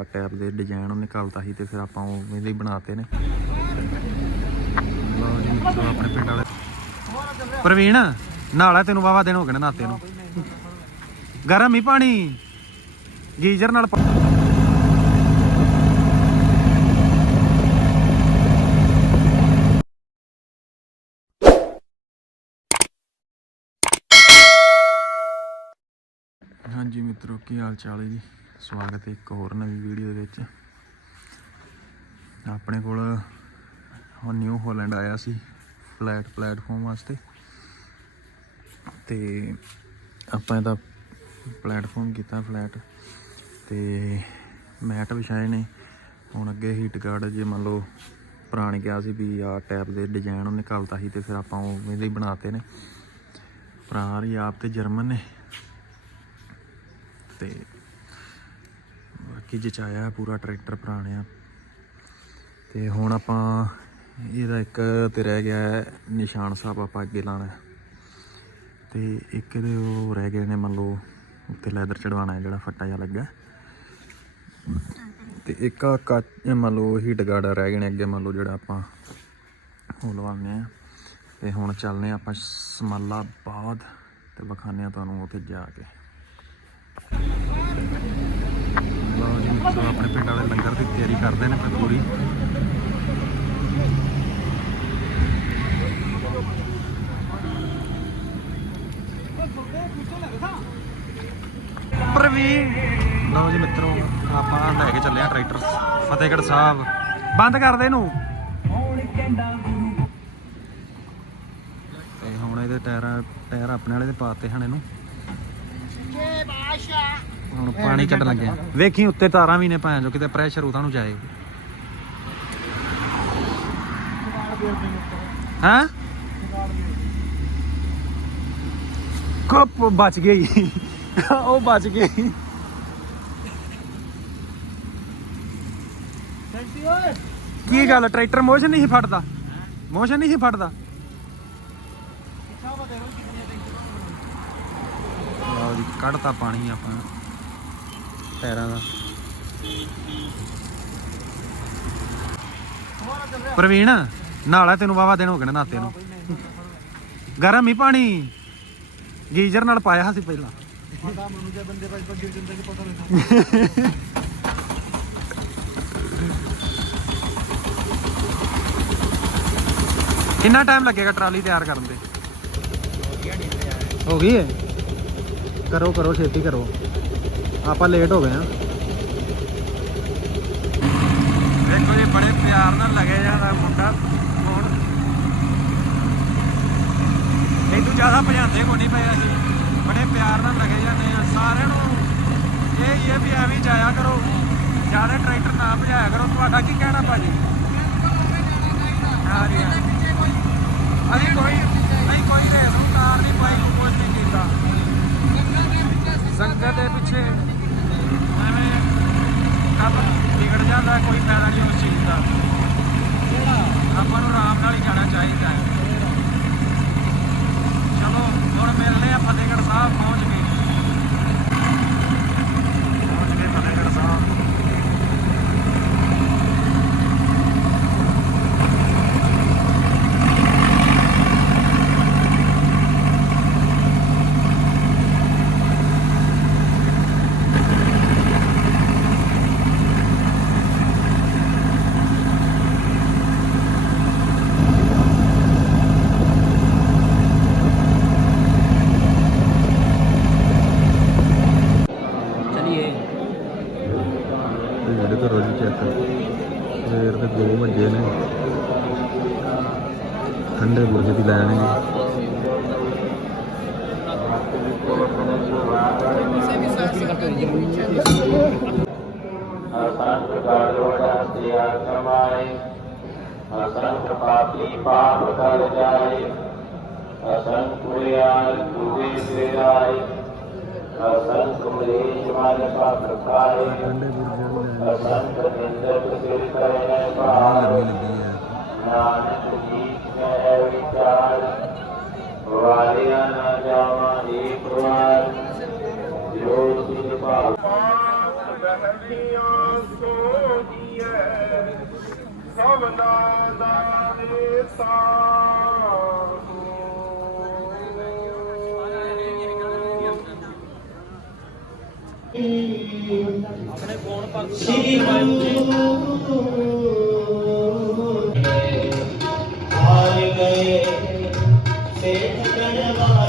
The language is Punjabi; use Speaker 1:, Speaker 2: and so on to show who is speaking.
Speaker 1: ਆ ਟੈਪ ਦੇ ਡਿਜ਼ਾਈਨ ਉਹਨੇ ਘਲਤਾ ਸੀ ਤੇ ਫਿਰ ਆਪਾਂ ਉਹ ਇਹਦੇ ਬਣਾਤੇ ਨੇ। ਲਓ ਜੀ ਮਿੱਤਰੋ ਆਪਣੇ ਪਿੰਡ ਵਾਲੇ। ਪ੍ਰਵੀਨ, ਨਾਲਾ ਤੈਨੂੰ ਵਾਵਾ ਦਿਨ ਹੋ ਗਏ ਨੇ ਨਾਤੇ ਨੂੰ। ਗਰਮ ਹੀ ਪਾਣੀ। ਗੀਜ਼ਰ ਨਾਲ ਹਾਂਜੀ ਮਿੱਤਰੋ, ਕੀ ਹਾਲ ਚਾਲ ਹੈ ਜੀ? ਸਵਾਗਤ ਹੈ ਇੱਕ ਹੋਰ ਨਵੀਂ ਵੀਡੀਓ ਦੇ ਵਿੱਚ। ਆਪਣੇ ਕੋਲ ਹੁਣ ਨਿਊ ਹਾਲੈਂਡ ਆਇਆ ਸੀ ਫਲੈਟ ਪਲੇਟਫਾਰਮ ਵਾਸਤੇ। ਤੇ ਆਪਾਂ ਇਹਦਾ ਪਲੇਟਫਾਰਮ ਕੀਤਾ ਫਲੈਟ ਤੇ ਮੈਟ ਵਿਛਾਏ ਨੇ। ਹੁਣ ਅੱਗੇ ਹੀਟ ਗਾਰਡ ਜੇ ਮੰਨ ਲਓ ਪੁਰਾਣੀ ਕਿਹਾ ਸੀ ਵੀ ਆ ਟੈਪ ਦੇ ਡਿਜ਼ਾਈਨ ਉਹਨੇ ਘਲਤਾ ਸੀ ਤੇ ਫਿਰ ਆਪਾਂ ਉਹ ਇਹਦੇ ਹੀ ਬਣਾਤੇ ਨੇ। ਭਰਾ ਰਹੀ ਆਪ ਤੇ ਜਰਮਨ ਨੇ। ਤੇ ਬਾਕੀ ਜਚਾਇਆ, ਪੂਰਾ ਟਰੈਕਟਰ ਪੁਰਾਣਿਆ। ਤੇ ਹੁਣ ਆਪਾਂ ਇਹਦਾ ਇੱਕ ਤੇ ਰਹਿ ਗਿਆ ਨਿਸ਼ਾਨ ਸਾਹਿਬ, ਆਪਾਂ ਅੱਗੇ ਲਾਣਾ ਹੈ। ਤੇ ਇੱਕ ਇਹਦੇ ਉਹ ਰਹਿ ਗਏ ਨੇ, ਮੰਨ ਲਓ ਉੱਤੇ ਲੈਦਰ ਚੜਵਾਉਣਾ ਹੈ, ਜਿਹੜਾ ਫੱਟਾ ਜਿਹਾ ਲੱਗਾ ਤੇ ਇੱਕ ਆਹ ਮੰਨ ਲਓ ਹੀਟ ਗਾਰਡ ਰਹਿ ਗਏ ਨੇ ਅੱਗੇ, ਮੰਨ ਲਓ ਜਿਹੜਾ ਆਪਾਂ ਉਹ ਲਵਾਉਂਦੇ ਆ ਤੇ ਹੁਣ ਚੱਲਨੇ ਆਪਾਂ ਸਮਾਲਾ ਬਾਅਦ ਤੇ ਵਿਖਾਉਂਦੇ ਆ ਤੁਹਾਨੂੰ ਉੱਥੇ ਜਾ ਕੇ। ਲਓ ਜੀ ਮਿੱਤਰੋ ਆਪਣੇ ਪਿੰਡ ਵਾਲੇ ਲੰਗਰ ਦੀ ਤਿਆਰੀ ਕਰਦੇ ਨੇ ਫਿਰ ਪੂਰੀ। ਪ੍ਰਵੀਨ। ਲਓ ਜੀ ਮਿੱਤਰੋ, ਆਪਾਂ ਲੈ ਕੇ ਚੱਲੇ ਆ ਟਰੈਕਟਰ। ਫਤਿਹਗੜ੍ਹ ਸਾਹਿਬ। ਬੰਦ ਕਰ ਦੇ ਇਹਨੂੰ। ਤੇ ਹੁਣ ਇਹਦੇ ਟਾਇਰ ਟਾਇਰ ਆਪਣੇ ਵਾਲੇ ਦੇ ਪਾਤੇ ਹਨ ਇਹਨੂੰ। ਹੁਣ ਪਾਣੀ ਕੱਢਣ ਲੱਗਿਆ ਵੇਖੀ ਉੱਤੇ ਤਾਰਾਂ ਵੀ ਨੇ ਭਾਂ, ਜੋ ਕਿਤੇ ਪ੍ਰੈਸ਼ਰ ਉਤਾਂ ਨੂੰ ਜਾਏ। ਹਾਂ? ਕੱਪ ਬਚ ਗਈ। ਉਹ ਬਚ ਗਈ। ਕੀ ਗੱਲ, ਟਰੈਕਟਰ ਮੋਸ਼ਨ ਨਹੀਂ ਸੀ ਫੜਦਾ ਮੋਸ਼ਨ ਨਹੀਂ ਸੀ ਫੜਦਾ ਲਓ ਜੀ, ਕੱਢਤਾ ਪਾਣੀ ਆਪਾਂ। ਟਾਇਰਾਂ ਦਾ। ਪ੍ਰਵੀਨ, ਨਾਲਾ ਤੈਨੂੰ ਵਾਵਾ ਦਿਨ ਹੋ ਗਏ ਨੇ ਨਾਤੇ ਨੂੰ। ਗਰਮ ਹੀ ਪਾਣੀ। ਗੀਜ਼ਰ ਨਾਲ ਪਾਇਆ ਸੀ ਪਹਿਲਾਂ। ਕਿੰਨਾ ਟਾਈਮ ਲੱਗੇਗਾ ਟਰਾਲੀ ਤਿਆਰ ਕਰਨ ਦੇ ਹੋ ਗਈ ਹੈ ਕਰੋ ਕਰੋ, ਛੇਤੀ ਕਰੋ। ਆਪਾਂ ਲੇਟ ਹੋ ਗਏ ਆ ਵੇਖੋ ਜੀ, ਬੜੇ ਪਿਆਰ ਨਾਲ ਲੱਗੇ ਜਾਂਦਾ ਮੁੰਡਾ। ਹੁਣ ਇਹ ਜ਼ਿਆਦਾ ਭਜਾਉਂਦੇ ਕੋ ਨਹੀਂ ਪਏ ਅਸੀਂ। ਬੜੇ ਪਿਆਰ ਨਾਲ ਲੱਗੇ ਜਾਂਦੇ ਆ। ਸਾਰਿਆਂ ਨੂੰ ਇਹ ਹੀ ਵੀ ਐਵੇਂ ਜਾਇਆ ਕਰੋ। ਜ਼ਿਆਦਾ ਟਰੈਕਟਰ ਨਾ ਭਜਾਇਆ ਕਰੋ। ਤੁਹਾਡਾ ਕੀ ਕਹਿਣਾ ਭਾਜੀ? ਹਾਂ ਜੀ ਅਸੀਂ ਕੋਈ ਨਹੀਂ ਕੋਈ ਰੇਸ ਕਾਰ ਨਹੀਂ ਪਾਈ ਕੁਝ ਨਹੀਂ ਕੀਤਾ ਸੰਗਤ ਦੇ ਪਿੱਛੇ ਐਵੇਂ ਕੰਮ ਵਿਗੜ ਕੋਈ ਫਾਇਦਾ ਨਹੀਂ ਉਸ ਚੀਜ਼ ਦਾ। ਆਪਾਂ ਨੂੰ ਆਰਾਮ ਨਾਲ ਹੀ ਜਾਣਾ ਚਾਹੀਦਾ ਹੈ। ਚਲੋ, ਹੁਣ ਮਿਲਦੇ ਆ ਫਤਿਹਗੜ੍ਹ ਸਾਹਿਬ, ਪਹੁੰਚ ਸਵੇਰ ਦੇ 2 ਵਜੇ ਨੇ। ਠੰਡੇ ਬੁਰਜ ਦੀ ਲੈਣਗੇ
Speaker 2: ਅਸੰਖ ਕਾਲੋੜਾ ਸਿਆ ਕਮਾਏ ਅਸੰਖ ਪਾਪੀ ਪਾਪ ਕਰ ਜਾਏ ਅਸੰਖ ਪੁਰਿਆਲ ਤੁਗੇ ਸਿਰਾਏ ਅਸੰਖ ਮਰੀਸ਼ ਮਨ ਪਾਪ ਖਾਏ
Speaker 1: ਠੰਡੇ ਬੁਰਜ ਦੀ
Speaker 2: ਅਸੰਖ ਨਿੰਦਕ ਸਿਰ ਕਰੇ
Speaker 1: ਗਰਮੀ
Speaker 2: ਪਾਰ
Speaker 1: ਲੱਗੀ ਹੈ
Speaker 2: ਨਾਨਕ ਜੀਤ ਹੈ ਵਿਚਾਰ। ਵਾਲਿਆ ਨਾ ਜਾਵਾਂ ਏਕ ਵਾਰ ਜੋ ਆਪਣੇ ਫੋਨ ਪਰ ਸ਼੍ਰੀ ਗੁਰੂ ਹਾਰ ਗਏ
Speaker 3: ਸੇਖ ਕਰਵਾ